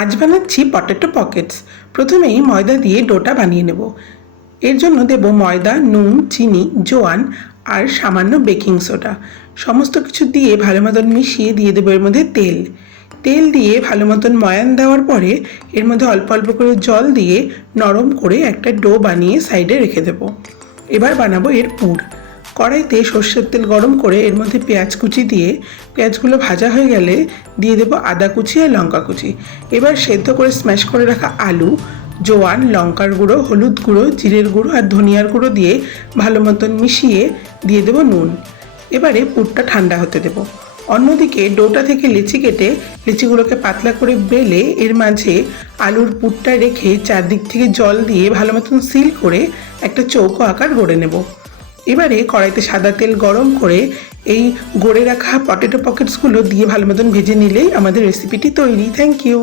আজ বানাচ্ছি potato Pockets. প্রথমেই ময়দা দিয়ে ডোটা বানিয়ে নেব। এর জন্য দেব ময়দা, নুন, চিনি, জোয়ান আর সামান্য বেকিং সোডা। সমস্ত কিছু দিয়ে ভালো মতন মিশিয়ে দিয়ে দেবো এর মধ্যে তেল। তেল দিয়ে ভালো মতন ময়ান দেওয়ার পরে এর মধ্যে অল্প অল্প করে জল দিয়ে নরম করে একটা ডো বানিয়ে সাইডে রেখে দেবো। এবার বানাবো এর পুর। কড়াইতে সর্ষের তেল গরম করে এর মধ্যে পেঁয়াজ কুচি দিয়ে পেঁয়াজগুলো ভাজা হয়ে গেলে দিয়ে দেবো আদা কুচি আর লঙ্কা কুচি। এবার সেদ্ধ করে স্ম্যাশ করে রাখা আলু, জোয়ান, লঙ্কার গুঁড়ো, হলুদ গুঁড়ো, জিরের গুঁড়ো আর ধনিয়ার গুঁড়ো দিয়ে ভালো মতন মিশিয়ে দিয়ে দেবো নুন। এবারে পুরটা ঠান্ডা হতে দেবো। অন্যদিকে ডোটা থেকে লেচি কেটে লেচিগুলোকে পাতলা করে বেলে এর মাঝে আলুর পুরটা রেখে চারদিক থেকে জল দিয়ে ভালো মতন সিল করে একটা চৌকো আকার গড়ে নেব। এবারে কড়াইতে সাদা তেল গরম করে এই গড়ে রাখা পটেটো পকেটসগুলো দিয়ে ভালো মতন ভেজে নিলেই আমাদের রেসিপিটি তৈরি। Thank you.